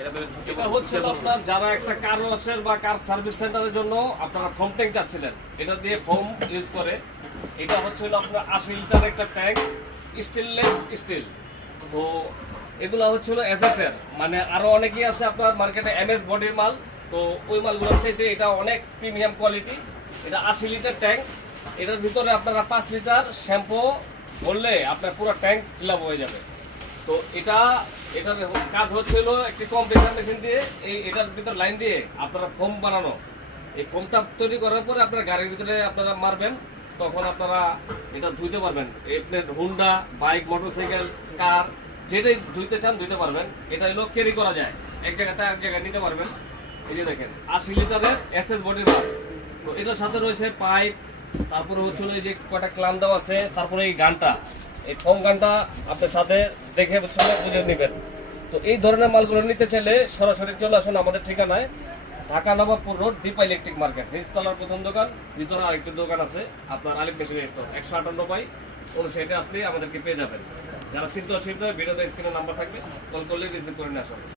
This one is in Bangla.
এটা হচ্ছে আপনার যারা একটা কার ওয়াশের বা কার সার্ভিস সেন্টারের জন্য আপনারা ফোম ট্যাঙ্ক চাচ্ছিলেন, এটা দিয়ে ফোম ইউজ করে। এটা হচ্ছে আপনার 80 লিটার একটা ট্যাঙ্ক, স্টেনলেস স্টিল। তো এগুলো হচ্ছে এসএস এর, মানে আরো অনেকেই আছে আপনার মার্কেটে এমএস বডির মাল। তো ওই মালগুলোর চাইতে এটা অনেক প্রিমিয়াম কোয়ালিটি। এটা 80 লিটার ট্যাঙ্ক। এটার ভিতরে আপনারা 5 লিটার শ্যাম্পু ভরলে আপনার পুরো ট্যাঙ্ক ফিল আপ হয়ে যাবে। তো এটার কাজ হচ্ছিল একটি কম্প্রেসার মেশিন দিয়ে এটার ভিতর লাইন দিয়ে আপনারা ফোম বানানো। এই ফোমটা তৈরি করার পরে আপনারা গাড়ির ভিতরে আপনারা মারবেন, তখন আপনারা এটা ধুইতে পারবেন। আপনার হুন্ডা, বাইক, মোটরসাইকেল, কার যেটাই ধুইতে চান ধুইতে পারবেন। এটা হলো ক্যারি করা যায়, এক জায়গাতে এক জায়গায় নিতে পারবেন। এই যে দেখেন 80 লিটারের এসএস বডির মাল। তো এটার সাথে রয়েছে পাইপ, তারপরে হচ্ছিল এই যে কয়টা ক্লাম দেওয়া আছে, তারপরে এই গানটা, এই ফোম গানটা আপনার সাথে দেখে বুঝে নেবেন। তো এই ধরনের মালগুলো নিতে চাইলে সরাসরি চলে আসুন আমাদের ঠিকানায়, Dhaka Nawabpur road, Dipa electric market, নিচতলার প্রথম দোকান, ভিতরে আরেকটি দোকান আছে আপনার আলিফ মেশিন স্টোর, 158 আসলে আমাদেরকে পেয়ে যাবেন। যারা চিন্তা ভিডিওতে স্ক্রিনে নাম্বার থাকবে, কল করলে রিসিভ করে নিয়ে আসবেন।